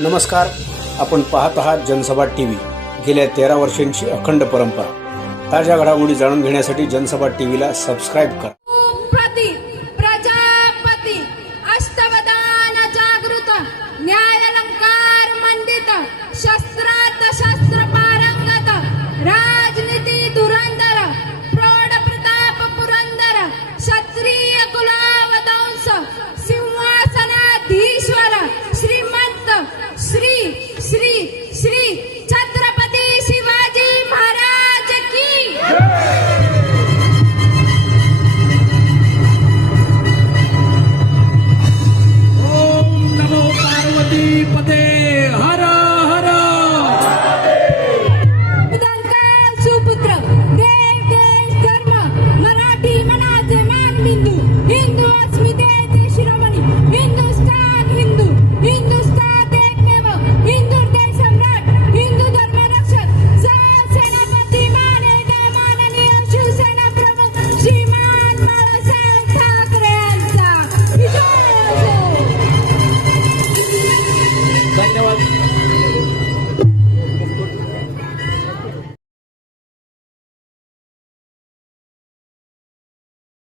नमस्कार. आपण पाहत आहात जनसभा टी व्ही गेल्या तेरा वर्षांची अखंड परंपरा. ताज्या घडामोडी जाणून घेण्यासाठी जनसभा टी व्हीला सबस्क्राईब करा. श्री श्री छत्रपती शिवाजी महाराज की. ओम नमो पार्वती पते